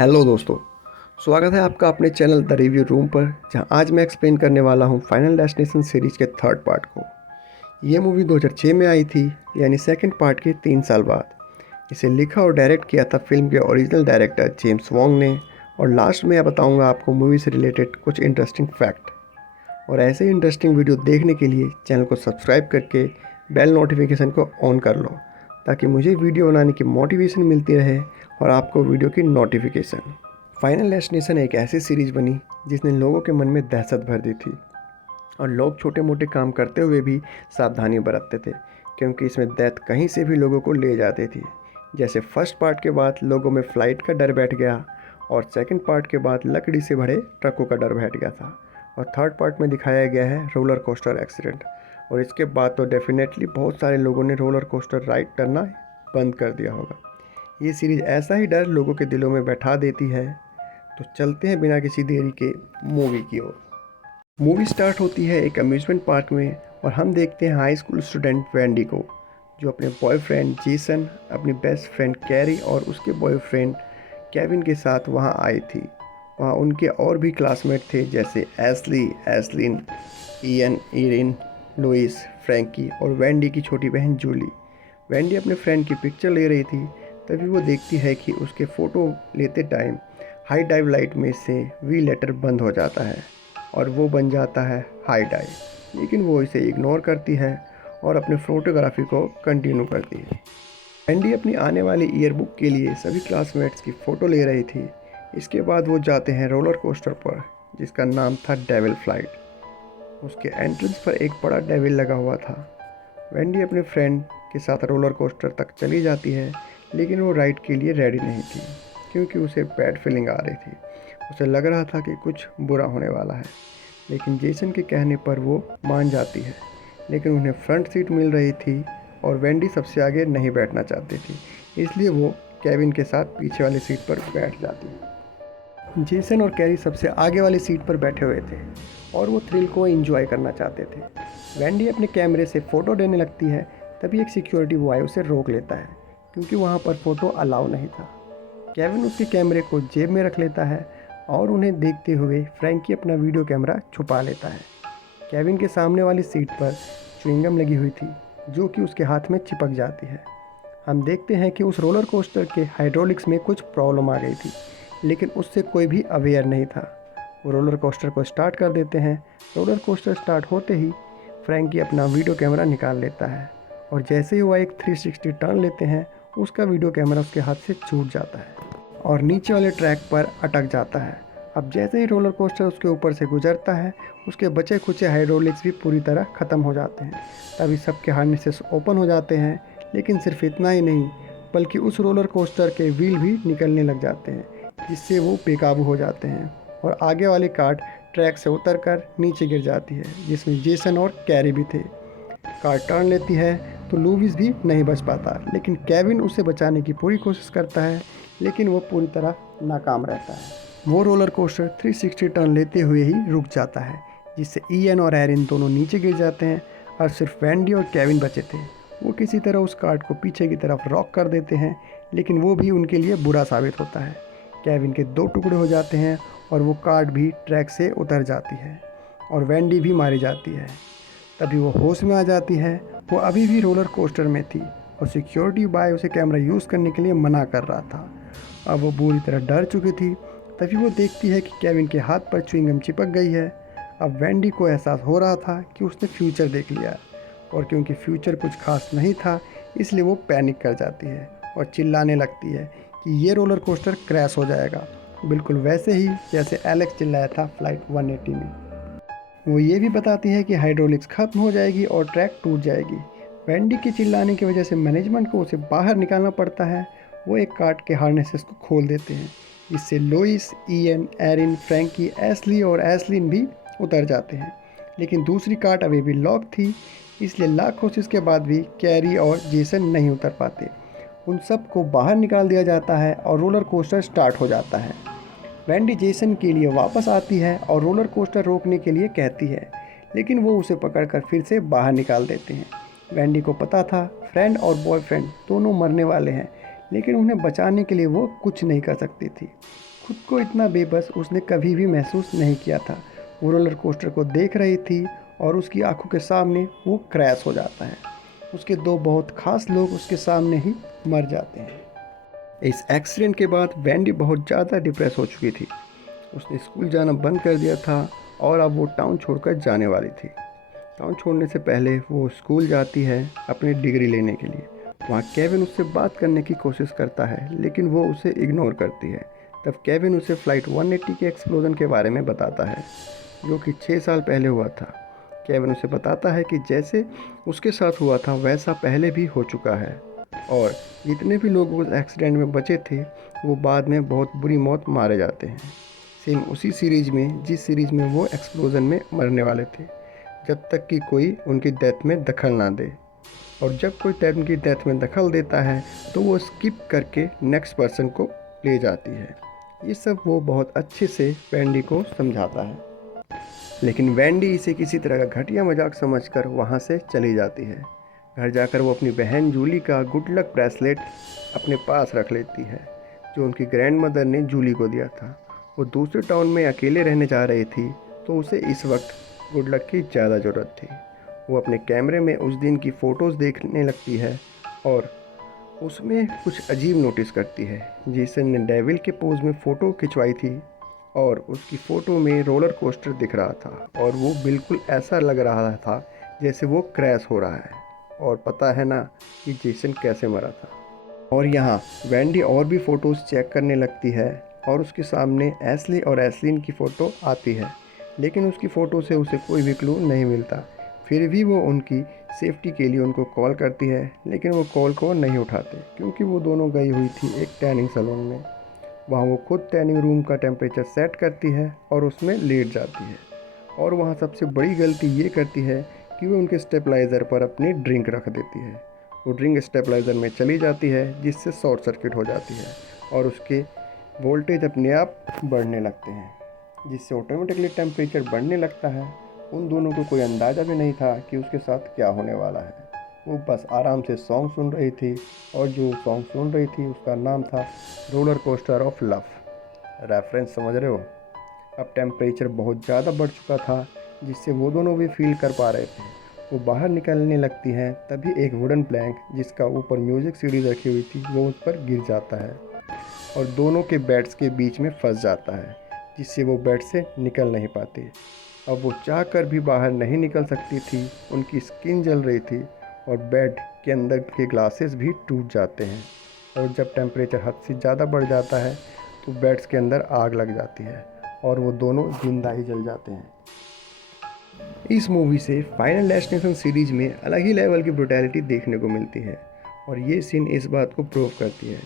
Hello दोस्तों, स्वागत है आपका अपने चैनल द रिव्यू रूम पर, जहां आज मैं एक्सप्लेन करने वाला हूं फाइनल डेस्टिनेशन सीरीज के थर्ड पार्ट को। ये मूवी 2006 में आई थी, यानी सेकंड पार्ट के 3 साल बाद। इसे लिखा और डायरेक्ट किया था फिल्म के ओरिजिनल डायरेक्टर जेम्स वॉन्ग ने। और लास्ट में मैं बताऊंगा आपको मूवी से रिलेटेड कुछ इंटरेस्टिंग फैक्ट। और ऐसे ही इंटरेस्टिंग वीडियो देखने के लिए चैनल को सब्सक्राइब करके बेल नोटिफिकेशन को ऑन कर लो, ताकि मुझे वीडियो बनाने की मोटिवेशन मिलती रहे और आपको वीडियो की नोटिफिकेशन। फाइनल डेस्टिनेशन एक ऐसी सीरीज बनी जिसने लोगों के मन में दहशत भर दी थी, और लोग छोटे मोटे काम करते हुए भी सावधानी बरतते थे, क्योंकि इसमें डेथ कहीं से भी लोगों को ले जाती थी। जैसे फर्स्ट पार्ट के बाद लोगों में फ़्लाइट का डर बैठ गया, और सेकंड पार्ट के बाद लकड़ी से भरे ट्रकों का डर बैठ गया था, और थर्ड पार्ट में दिखाया गया है रोलर कोस्टर एक्सीडेंट। और इसके बाद तो डेफिनेटली बहुत सारे लोगों ने रोलर कोस्टर राइड करना बंद कर दिया होगा। ये सीरीज़ ऐसा ही डर लोगों के दिलों में बैठा देती है। तो चलते हैं बिना किसी देरी के मूवी की ओर। मूवी स्टार्ट होती है एक अम्यूज़मेंट पार्क में, और हम देखते हैं हाई स्कूल स्टूडेंट वेंडी को, जो अपने बॉयफ्रेंड जेसन, अपनी बेस्ट फ्रेंड कैरी और उसके बॉयफ्रेंड केविन के साथ वहां आई थी। वहां उनके और भी क्लासमेट थे, जैसे एस्ली, एस्लिन, इयन, इरिन, लुइस, फ्रैंकी और वेंडी की छोटी बहन जूली। वेंडी अपने फ्रेंड की पिक्चर ले रही थी, तभी वो देखती है कि उसके फ़ोटो लेते टाइम हाई डाइव लाइट में से वी लेटर बंद हो जाता है, और वो बन जाता है हाई डाइव। लेकिन वो इसे इग्नोर करती है और अपने फोटोग्राफी को कंटिन्यू करती है। एंडी अपनी आने वाली ईयर बुक के लिए सभी क्लासमेट्स की फ़ोटो ले रही थी। इसके बाद वो जाते हैं रोलर कोस्टर पर, जिसका नाम था डेविल फ्लाइट। उसके एंट्रेंस पर एक बड़ा डेविल लगा हुआ था। वेंडी अपने फ्रेंड के साथ रोलर कोस्टर तक चली जाती है, लेकिन वो राइड के लिए रेडी नहीं थी, क्योंकि उसे बैड फीलिंग आ रही थी। उसे लग रहा था कि कुछ बुरा होने वाला है। लेकिन जेसन के कहने पर वो मान जाती है, लेकिन उन्हें फ्रंट सीट मिल रही थी और वेंडी सबसे आगे नहीं बैठना चाहती थी, इसलिए वो केविन के साथ पीछे वाली सीट पर बैठ जाती है। जेसन और कैरी सबसे आगे वाली सीट पर बैठे हुए थे, और वो थ्रिल को एंजॉय करना चाहते थे। वेंडी अपने कैमरे से फ़ोटो लेने लगती है, तभी एक सिक्योरिटी बॉय उसे रोक लेता है, क्योंकि वहाँ पर फ़ोटो अलाउ नहीं था। केविन उसके कैमरे को जेब में रख लेता है, और उन्हें देखते हुए फ्रैंकी अपना वीडियो कैमरा छुपा लेता है। केविन के सामने वाली सीट पर च्युइंगम लगी हुई थी, जो कि उसके हाथ में चिपक जाती है। हम देखते हैं कि उस रोलर कोस्टर के हाइड्रोलिक्स में कुछ प्रॉब्लम आ गई थी, लेकिन उससे कोई भी अवेयर नहीं था। वो रोलर कोस्टर को स्टार्ट कर देते हैं। रोलर कोस्टर स्टार्ट होते ही फ्रैंकी अपना वीडियो कैमरा निकाल लेता है, और जैसे ही वह एक 360 टर्न लेते हैं, उसका वीडियो कैमरा उसके हाथ से छूट जाता है और नीचे वाले ट्रैक पर अटक जाता है। अब जैसे ही रोलर कोस्टर उसके ऊपर से गुजरता है, उसके बचे खुचे हाइड्रोलिक्स भी पूरी तरह ख़त्म हो जाते हैं। तभी सबके हार्नेसेस ओपन हो जाते हैं, लेकिन सिर्फ इतना ही नहीं, बल्कि उस रोलर कोस्टर के व्हील भी निकलने लग जाते हैं, जिससे वो बेकाबू हो जाते हैं, और आगे वाली कार्ट ट्रैक से उतरकर नीचे गिर जाती है, जिसमें जेसन और कैरी भी थे। कार टर्न लेती है तो लूविस भी नहीं बच पाता, लेकिन केविन उसे बचाने की पूरी कोशिश करता है, लेकिन वो पूरी तरह नाकाम रहता है। वो रोलर कोस्टर 360 टर्न लेते हुए ही रुक जाता है, जिससे इयन और एरिन दोनों नीचे गिर जाते हैं, और सिर्फ वेंडी और केविन बचे थे। वो किसी तरह उस कार्ट को पीछे की तरफ रॉक कर देते हैं, लेकिन वो भी उनके लिए बुरा साबित होता है। केविन के 2 टुकड़े हो जाते हैं, और वो कार्ट भी ट्रैक से उतर जाती है, और वेंडी भी मारी जाती है। तभी वो होश में आ जाती है। वो अभी भी रोलर कोस्टर में थी, और सिक्योरिटी बॉय उसे कैमरा यूज़ करने के लिए मना कर रहा था। अब वो बुरी तरह डर चुकी थी। तभी वो देखती है कि केविन के हाथ पर च्युइंगम चिपक गई है। अब वेंडी को एहसास हो रहा था कि उसने फ्यूचर देख लिया, और क्योंकि फ्यूचर कुछ खास नहीं था, इसलिए वो पैनिक कर जाती है और चिल्लाने लगती है कि ये रोलर कोस्टर क्रैश हो जाएगा, बिल्कुल वैसे ही जैसे एलेक्स चिल्लाया था फ्लाइट 180 में। वो ये भी बताती है कि हाइड्रोलिक्स खत्म हो जाएगी और ट्रैक टूट जाएगी। वेंडी के चिल्लाने की वजह से मैनेजमेंट को उसे बाहर निकालना पड़ता है। वो एक कार्ट के हार्नेसेस को खोल देते हैं, जिससे लोइस, इयन, एरिन, फ्रैंकी, एस्ली और एस्लिन भी उतर जाते हैं। लेकिन दूसरी कार्ट अभी भी लॉक थी, इसलिए लाख कोशिश के बाद भी कैरी और जेसन नहीं उतर पाते। उन सब को बाहर निकाल दिया जाता है, और रोलर कोस्टर स्टार्ट हो जाता है। वेंडी जेसन के लिए वापस आती है और रोलर कोस्टर रोकने के लिए कहती है, लेकिन वो उसे पकड़कर फिर से बाहर निकाल देते हैं। वेंडी को पता था फ्रेंड और बॉयफ्रेंड दोनों मरने वाले हैं, लेकिन उन्हें बचाने के लिए वो कुछ नहीं कर सकती थी। खुद को इतना बेबस उसने कभी भी महसूस नहीं किया था। वो रोलर कोस्टर को देख रही थी और उसकी आंखों के सामने वो क्रैश हो जाता है। उसके दो बहुत खास लोग उसके सामने ही मर जाते हैं। इस एक्सीडेंट के बाद वैंडी बहुत ज़्यादा डिप्रेस हो चुकी थी। उसने स्कूल जाना बंद कर दिया था और अब वो टाउन छोड़कर जाने वाली थी। टाउन छोड़ने से पहले वो स्कूल जाती है अपनी डिग्री लेने के लिए। वहाँ केविन उससे बात करने की कोशिश करता है, लेकिन वो उसे इग्नोर करती है। तब केविन उसे फ़्लाइट 180 के एक्सप्लोजन के बारे में बताता है, जो कि 6 साल पहले हुआ था। केविन उसे बताता है कि जैसे उसके साथ हुआ था वैसा पहले भी हो चुका है, और जितने भी लोग उस एक्सीडेंट में बचे थे वो बाद में बहुत बुरी मौत मारे जाते हैं। सेम उसी सीरीज़ में जिस सीरीज़ में वो एक्सप्लोजन में मरने वाले थे, जब तक कि कोई उनकी डेथ में दखल ना दे। और जब कोई उनकी डेथ में दखल देता है तो वो स्किप करके नेक्स्ट पर्सन को ले जाती है। ये सब वो बहुत अच्छे से वैंडी को समझाता है, लेकिन वैंडी इसे किसी तरह का घटिया मजाक समझकर वहाँ से चली जाती है। घर जाकर वो अपनी बहन जूली का गुड लक ब्रेसलेट अपने पास रख लेती है, जो उनकी ग्रैंड मदर ने जूली को दिया था। वो दूसरे टाउन में अकेले रहने जा रही थी, तो उसे इस वक्त गुड लक की ज़्यादा ज़रूरत थी। वो अपने कैमरे में उस दिन की फ़ोटोज़ देखने लगती है और उसमें कुछ अजीब नोटिस करती है। जेसन ने डेविल के पोज में फ़ोटो खिंचवाई थी और उसकी फ़ोटो में रोलर कोस्टर दिख रहा था, और वो बिल्कुल ऐसा लग रहा था जैसे वो क्रैश हो रहा है। और पता है ना कि जेसन कैसे मरा था। और यहाँ वैंडी और भी फ़ोटोज़ चेक करने लगती है और उसके सामने एस्ली और एस्लिन की फ़ोटो आती है, लेकिन उसकी फ़ोटो से उसे कोई भी क्लू नहीं मिलता। फिर भी वो उनकी सेफ्टी के लिए उनको कॉल करती है, लेकिन वो कॉल को नहीं उठाते क्योंकि वो दोनों गई हुई थी एक टैनिंग सैलून में। वहाँ वो खुद टैनिंग रूम का टेम्परेचर सेट करती है और उसमें लेट जाती है। और वहाँ सबसे बड़ी गलती ये करती है कि वो उनके स्टेबलाइज़र पर अपनी ड्रिंक रख देती है। वो ड्रिंक स्टेबलाइज़र में चली जाती है, जिससे शॉर्ट सर्किट हो जाती है और उसके वोल्टेज अपने आप बढ़ने लगते हैं, जिससे ऑटोमेटिकली टेम्परेचर बढ़ने लगता है। उन दोनों को कोई अंदाज़ा भी नहीं था कि उसके साथ क्या होने वाला है। वो बस आराम से सॉन्ग सुन रही थी, और जो सॉन्ग सुन रही थी उसका नाम था roller coaster of love. Reference समझ रहे हो? अब टेम्परेचर बहुत ज़्यादा बढ़ चुका था, जिससे वो दोनों भी फील कर पा रहे थे। वो बाहर निकलने लगती हैं, तभी एक वुडन प्लैंक जिसका ऊपर म्यूज़िक सीडी रखी हुई थी वो उस पर गिर जाता है और दोनों के बेड्स के बीच में फंस जाता है, जिससे वो बेड से निकल नहीं पाती। अब वो चाह कर भी बाहर नहीं निकल सकती थी, उनकी स्किन जल रही थी और बेड के अंदर के ग्लासेस भी टूट जाते हैं। और जब टेम्परेचर हद से ज़्यादा बढ़ जाता है तो बेड्स के अंदर आग लग जाती है और वो दोनों जिंदा ही जल जाते हैं। इस मूवी से फाइनल डेस्टिनेशन सीरीज में अलग ही लेवल की ब्रुटैलिटी देखने को मिलती है, और ये सीन इस बात को प्रूव करती है।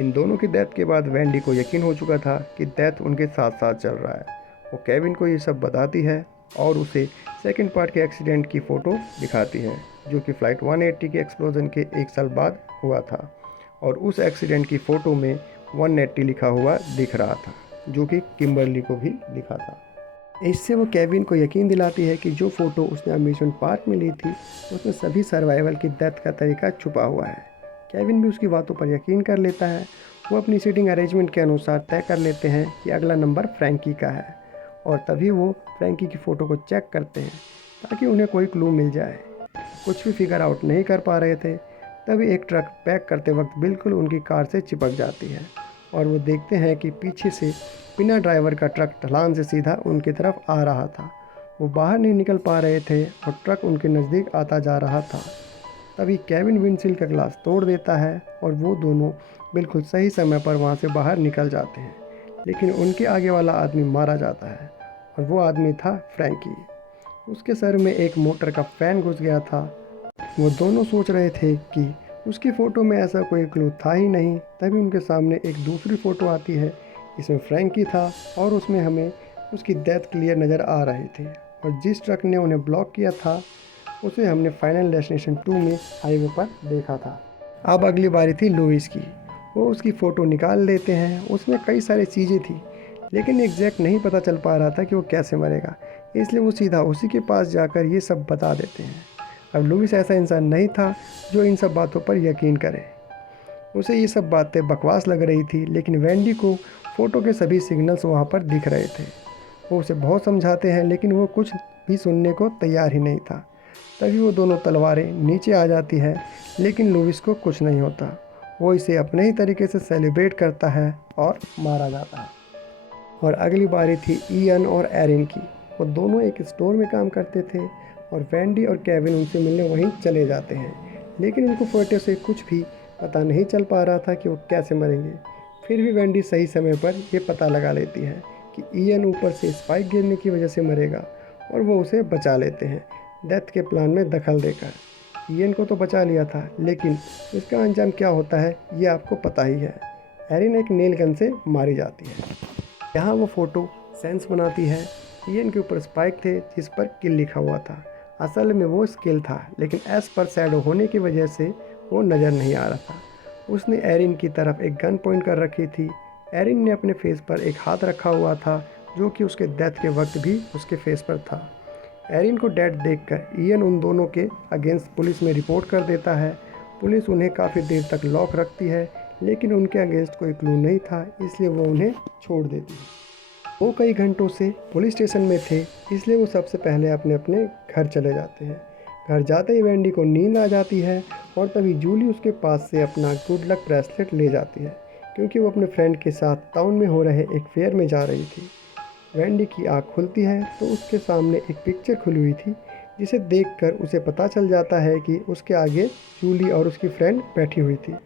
इन दोनों की डेथ के बाद वैंडी को यकीन हो चुका था कि डेथ उनके साथ साथ चल रहा है। वो केविन को ये सब बताती है और उसे सेकंड पार्ट के एक्सीडेंट की फ़ोटो दिखाती है, जो कि फ़्लाइट 180 के एक्सप्लोजन के 1 साल बाद हुआ था, और उस एक्सीडेंट की फ़ोटो में 180 लिखा हुआ दिख रहा था, जो कि किम्बरली को भी दिखा था। इससे वो केविन को यकीन दिलाती है कि जो फ़ोटो उसने अम्यूज़मेंट पार्क में ली थी उसमें सभी सर्वाइवल की डेथ का तरीका छुपा हुआ है। केविन भी उसकी बातों पर यकीन कर लेता है। वो अपनी सीटिंग अरेंजमेंट के अनुसार तय कर लेते हैं कि अगला नंबर फ्रैंकी का है, और तभी वो फ्रैंकी की फ़ोटो को चेक करते हैं ताकि उन्हें कोई क्लू मिल जाए। कुछ भी फिगर आउट नहीं कर पा रहे थे, तभी एक ट्रक पैक करते वक्त बिल्कुल उनकी कार से चिपक जाती है, और वो देखते हैं कि पीछे से बिना ड्राइवर का ट्रक ढलान से सीधा उनकी तरफ आ रहा था। वो बाहर नहीं निकल पा रहे थे और ट्रक उनके नज़दीक आता जा रहा था। तभी केविन विंडशील्ड का ग्लास तोड़ देता है और वो दोनों बिल्कुल सही समय पर वहाँ से बाहर निकल जाते हैं, लेकिन उनके आगे वाला आदमी मारा जाता है, और वो आदमी था फ्रैंकी। उसके सर में एक मोटर का फ़ैन घुस गया था। वो दोनों सोच रहे थे कि उसकी फ़ोटो में ऐसा कोई क्लू था ही नहीं। तभी उनके सामने एक दूसरी फ़ोटो आती है, इसमें फ्रैंकी था और उसमें हमें उसकी डेथ क्लियर नज़र आ रही थी, और जिस ट्रक ने उन्हें ब्लॉक किया था उसे हमने फाइनल डेस्टिनेशन 2 में हाईवे पर देखा था। अब अगली बारी थी लुइस की। वो उसकी फ़ोटो निकाल लेते हैं। उसमें कई सारी चीज़ें थी, लेकिन एग्जैक्ट नहीं पता चल पा रहा था कि वो कैसे मरेगा, इसलिए वो सीधा उसी के पास जाकर ये सब बता देते हैं। अब लुइस ऐसा इंसान नहीं था जो इन सब बातों पर यकीन करे। उसे ये सब बातें बकवास लग रही थी, लेकिन वेंडी को फ़ोटो के सभी सिग्नल्स वहाँ पर दिख रहे थे। वो उसे बहुत समझाते हैं, लेकिन वो कुछ भी सुनने को तैयार ही नहीं था। तभी वो दोनों तलवारें नीचे आ जाती है, लेकिन लुइस को कुछ नहीं होता। वो इसे अपने ही तरीके से सेलिब्रेट करता है और मारा जाता है। और अगली बारी थी इयन और एरिन की। वो दोनों एक स्टोर में काम करते थे और वेंडी और केविन उनसे मिलने वहीं चले जाते हैं, लेकिन उनको फोटो से कुछ भी पता नहीं चल पा रहा था कि वो कैसे मरेंगे। फिर भी वेंडी सही समय पर ये पता लगा लेती है कि इयन ऊपर से स्पाइक गिरने की वजह से मरेगा और वो उसे बचा लेते हैं डेथ के प्लान में दखल देकर। इयन को तो बचा लिया था, लेकिन इसका अंजाम क्या होता है ये आपको पता ही है। एरिन एक नेल गन से मारी जाती है। यहाँ वो फ़ोटो सेंस बनाती है। इयन के ऊपर स्पाइक थे जिस पर किल लिखा हुआ था। असल में वो स्किल था, लेकिन एस पर शैडो होने की वजह से वो नज़र नहीं आ रहा था। उसने एरिन की तरफ एक गन पॉइंट कर रखी थी। एरिन ने अपने फेस पर एक हाथ रखा हुआ था, जो कि उसके डेथ के वक्त भी उसके फेस पर था। एरिन को डेड देखकर इयन उन दोनों के अगेंस्ट पुलिस में रिपोर्ट कर देता है। पुलिस उन्हें काफ़ी देर तक लॉक रखती है, लेकिन उनके अगेंस्ट कोई क्लू नहीं था, इसलिए वो उन्हें छोड़ देती है। वो कई घंटों से पुलिस स्टेशन में थे, इसलिए वो सबसे पहले अपने अपने घर चले जाते हैं। घर जाते ही वेंडी को नींद आ जाती है और तभी जूली उसके पास से अपना गुड लक ब्रेसलेट ले जाती है, क्योंकि वो अपने फ्रेंड के साथ टाउन में हो रहे एक फेयर में जा रही थी। वेंडी की आँख खुलती है तो उसके सामने एक पिक्चर खुली हुई थी, जिसे देखकर उसे पता चल जाता है कि उसके आगे जूली और उसकी फ्रेंड बैठी हुई थी,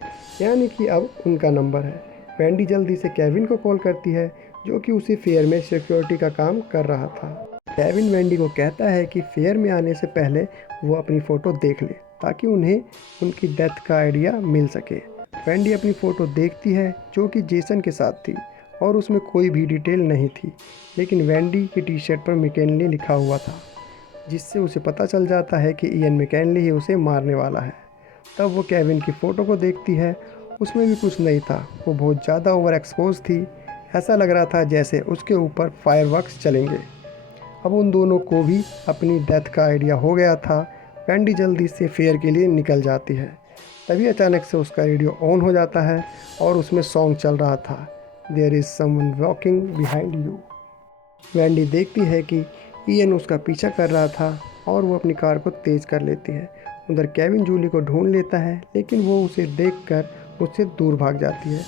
यानी कि अब उनका नंबर है। वेंडी जल्दी से केविन को कॉल करती है, जो कि उसी फेयर में सिक्योरिटी का काम कर रहा था। केविन वेंडी को कहता है कि फेयर में आने से पहले वो अपनी फ़ोटो देख ले, ताकि उन्हें उनकी डेथ का आइडिया मिल सके। वेंडी अपनी फ़ोटो देखती है, जो कि जेसन के साथ थी और उसमें कोई भी डिटेल नहीं थी, लेकिन वेंडी की टी शर्ट पर मैकेनली लिखा हुआ था, जिससे उसे पता चल जाता है कि इयन मैकेनली ही उसे मारने वाला है। तब वो केविन की फ़ोटो को देखती है, उसमें भी कुछ नहीं था। वो बहुत ज़्यादा ओवर एक्सपोज थी। ऐसा लग रहा था जैसे उसके ऊपर फायरवर्क्स चलेंगे। अब उन दोनों को भी अपनी डेथ का आइडिया हो गया था। वेंडी जल्दी से फेयर के लिए निकल जाती है। तभी अचानक से उसका रेडियो ऑन हो जाता है और उसमें सॉन्ग चल रहा था, there is someone walking behind you. Wendy देखती है कि इयन उसका पीछा कर रहा था और वो अपनी कार को तेज़ कर लेती है। उधर केविन जूली को ढूंढ लेता है, लेकिन वो उसे देखकर उससे दूर भाग जाती है।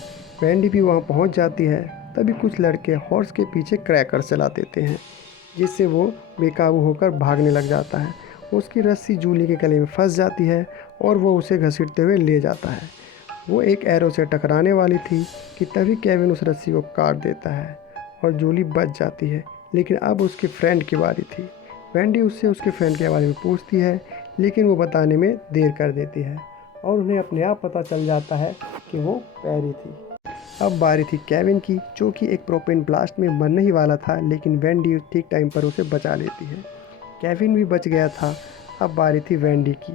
वेंडी भी वहाँ पहुँच जाती है। तभी कुछ लड़के हॉर्स के पीछे क्रैकर चला देते हैं, जिससे वो बेकाबू होकर भागने लग जाता है। उसकी रस्सी जूली के गले में फंस जाती है और वो उसे घसीटते हुए ले जाता है। वो एक एरो से टकराने वाली थी कि तभी केविन उस रस्सी को काट देता है और जूली बच जाती है, लेकिन अब उसके फ्रेंड की बारी थी। वेंडी उससे उसके फ्रेंड के बारे में पूछती है, लेकिन वो बताने में देर कर देती है और उन्हें अपने आप पता चल जाता है कि वो पैरी थी। अब बारी थी केविन की, जो कि एक प्रोपेन ब्लास्ट में मरने ही वाला था, लेकिन वेंडी ठीक टाइम पर उसे बचा लेती है। केविन भी बच गया था। अब बारी थी वेंडी की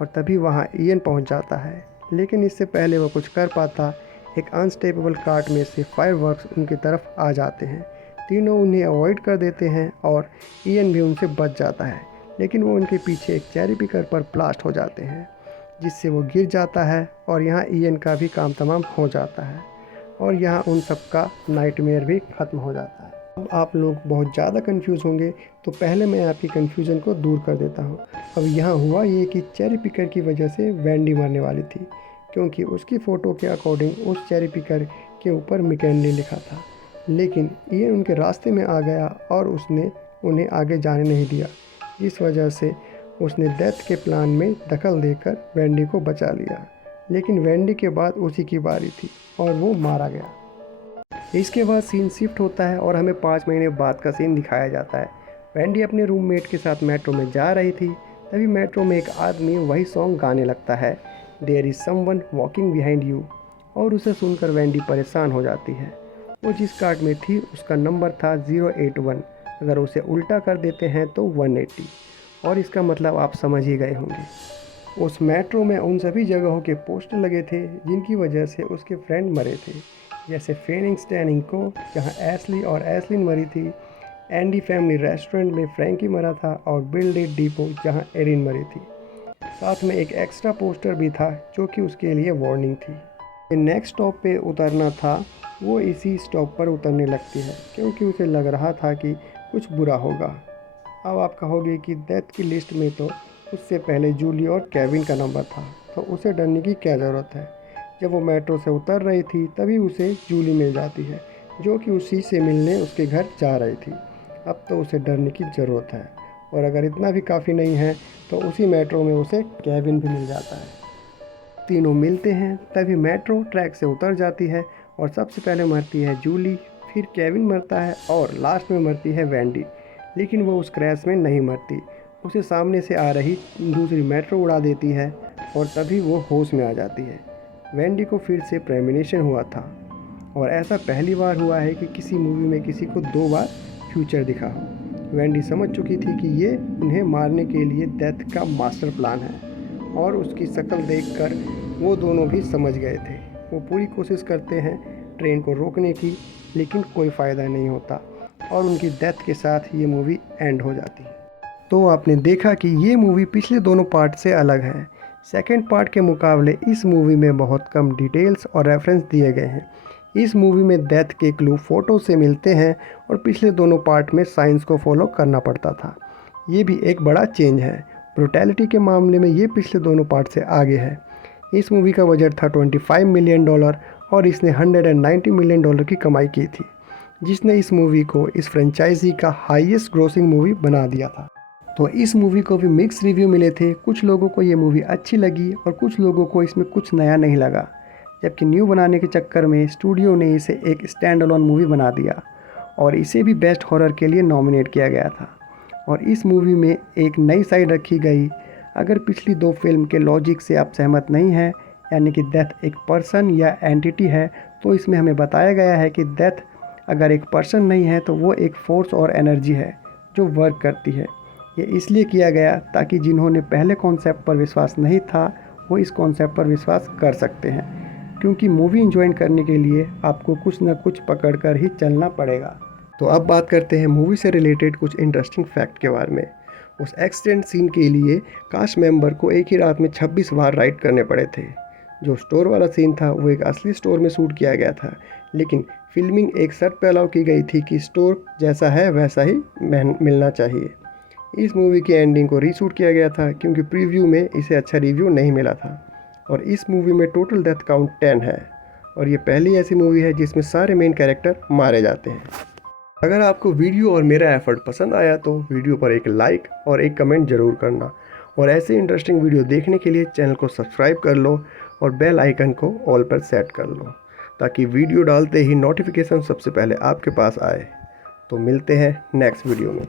और तभी वहाँ इयन पहुँच जाता है, लेकिन इससे पहले वो कुछ कर पाता, एक अनस्टेबल कार्ट में से फायरवर्क्स उनकी तरफ आ जाते हैं। तीनों उन्हें अवॉइड कर देते हैं और इयन भी उनसे बच जाता है, लेकिन वो उनके पीछे एक चेरी पिकर पर ब्लास्ट हो जाते हैं, जिससे वो गिर जाता है और यहाँ इयन का भी काम तमाम हो जाता है और यहाँ उन सबका नाइटमेयर भी ख़त्म हो जाता है। अब आप लोग बहुत ज़्यादा कंफ्यूज होंगे, तो पहले मैं आपकी कंफ्यूजन को दूर कर देता हूँ। अब यहाँ हुआ ये कि चेरी पिकर की वजह से वेंडी मरने वाली थी, क्योंकि उसकी फ़ोटो के अकॉर्डिंग उस चेरी पिकर के ऊपर मैकेनली लिखा था, लेकिन ये उनके रास्ते में आ गया और उसने उन्हें आगे जाने नहीं दिया, जिस वजह से उसने डेथ के प्लान में दखल देकर वेंडी को बचा लिया। लेकिन वेंडी के बाद उसी की बारी थी और वो मारा गया। इसके बाद सीन शिफ्ट होता है और हमें 5 महीने बाद का सीन दिखाया जाता है। वेंडी अपने रूममेट के साथ मेट्रो में जा रही थी, तभी मेट्रो में एक आदमी वही सॉन्ग गाने लगता है, there is someone walking behind you, और उसे सुनकर वेंडी परेशान हो जाती है। वो जिस कार्ड में थी उसका नंबर था 081, अगर उसे उल्टा कर देते हैं तो 180, और इसका मतलब आप समझ ही गए होंगे। उस मेट्रो में उन सभी जगहों के पोस्टर लगे थे जिनकी वजह से उसके फ्रेंड मरे थे, जैसे फेनिक्स टैनिंग को जहाँ एशली और एशलिन मरी थी, एंडी फैमिली रेस्टोरेंट में फ्रैंकी मरा था, और बिल डेट डिपो जहाँ एरिन मरी थी। साथ में एक एक्स्ट्रा पोस्टर भी था जो कि उसके लिए वार्निंग थी। नेक्स्ट स्टॉप पे उतरना था वो इसी स्टॉप पर उतरने लगती है क्योंकि उसे लग रहा था कि कुछ बुरा होगा। अब आप कहोगे कि डेथ की लिस्ट में तो उससे पहले जूली और केविन का नंबर था, तो उसे डरने की क्या ज़रूरत है। जब वो मेट्रो से उतर रही थी तभी उसे जूली मिल जाती है, जो कि उसी से मिलने उसके घर जा रही थी। अब तो उसे डरने की ज़रूरत है, और अगर इतना भी काफ़ी नहीं है तो उसी मेट्रो में उसे केविन भी मिल जाता है। तीनों मिलते हैं तभी मेट्रो ट्रैक से उतर जाती है और सबसे पहले मरती है जूली, फिर केविन मरता है और लास्ट में मरती है वेंडी। लेकिन वो उस क्रैश में नहीं मरती, उसे सामने से आ रही दूसरी मेट्रो उड़ा देती है और तभी वो होश में आ जाती है। वेंडी को फिर से प्रेमोनिशन हुआ था, और ऐसा पहली बार हुआ है कि किसी मूवी में किसी को 2 बार फ्यूचर दिखा हो। वेंडी समझ चुकी थी कि ये उन्हें मारने के लिए डेथ का मास्टर प्लान है, और उसकी शक्ल देखकर वो दोनों भी समझ गए थे। वो पूरी कोशिश करते हैं ट्रेन को रोकने की, लेकिन कोई फ़ायदा नहीं होता और उनकी डेथ के साथ ये मूवी एंड हो जाती है। तो आपने देखा कि ये मूवी पिछले दोनों पार्ट से अलग है। सेकंड पार्ट के मुकाबले इस मूवी में बहुत कम डिटेल्स और रेफरेंस दिए गए हैं। इस मूवी में डेथ के क्लू फ़ोटो से मिलते हैं और पिछले दोनों पार्ट में साइंस को फॉलो करना पड़ता था। ये भी एक बड़ा चेंज है। ब्रुटैलिटी के मामले में ये पिछले दोनों पार्ट से आगे है। इस मूवी का बजट था $25 मिलियन और इसने $190 मिलियन की कमाई की थी, जिसने इस मूवी को इस फ्रेंचाइजी का हाईएस्ट ग्रोसिंग मूवी बना दिया था। तो इस मूवी को भी मिक्स रिव्यू मिले थे। कुछ लोगों को ये मूवी अच्छी लगी और कुछ लोगों को इसमें कुछ नया नहीं लगा, जबकि न्यू बनाने के चक्कर में स्टूडियो ने इसे एक स्टैंड अलोन मूवी बना दिया और इसे भी बेस्ट हॉरर के लिए नॉमिनेट किया गया था। और इस मूवी में एक नई साइड रखी गई। अगर पिछली 2 फिल्म के लॉजिक से आप सहमत नहीं हैं, यानी कि डेथ एक पर्सन या एंटिटी है, तो इसमें हमें बताया गया है कि डेथ अगर एक पर्सन नहीं है तो वो एक फोर्स और एनर्जी है जो वर्क करती है। ये इसलिए किया गया ताकि जिन्होंने पहले कॉन्सेप्ट पर विश्वास नहीं था वो इस कॉन्सेप्ट पर विश्वास कर सकते हैं, क्योंकि मूवी एंजॉय करने के लिए आपको कुछ न कुछ पकड़ कर ही चलना पड़ेगा। तो अब बात करते हैं मूवी से रिलेटेड कुछ इंटरेस्टिंग फैक्ट के बारे में। उस एक्सीडेंट सीन के लिए कास्ट मेंबर को एक ही रात में 26 बार राइड करने पड़े थे। जो स्टोर वाला सीन था वो एक असली स्टोर में शूट किया गया था, लेकिन फिल्मिंग एक शर्त पे अलाउ की गई थी कि स्टोर जैसा है वैसा ही मिलना चाहिए। इस मूवी की एंडिंग को रीशूट किया गया था क्योंकि प्रीव्यू में इसे अच्छा रिव्यू नहीं मिला था। और इस मूवी में टोटल डेथ काउंट 10 है, और ये पहली ऐसी मूवी है जिसमें सारे मेन कैरेक्टर मारे जाते हैं। अगर आपको वीडियो और मेरा एफर्ट पसंद आया तो वीडियो पर एक लाइक और एक कमेंट ज़रूर करना, और ऐसे इंटरेस्टिंग वीडियो देखने के लिए चैनल को सब्सक्राइब कर लो और बेल आइकन को ऑल पर सेट कर लो, ताकि वीडियो डालते ही नोटिफिकेशन सबसे पहले आपके पास आए। तो मिलते हैं नेक्स्ट वीडियो में।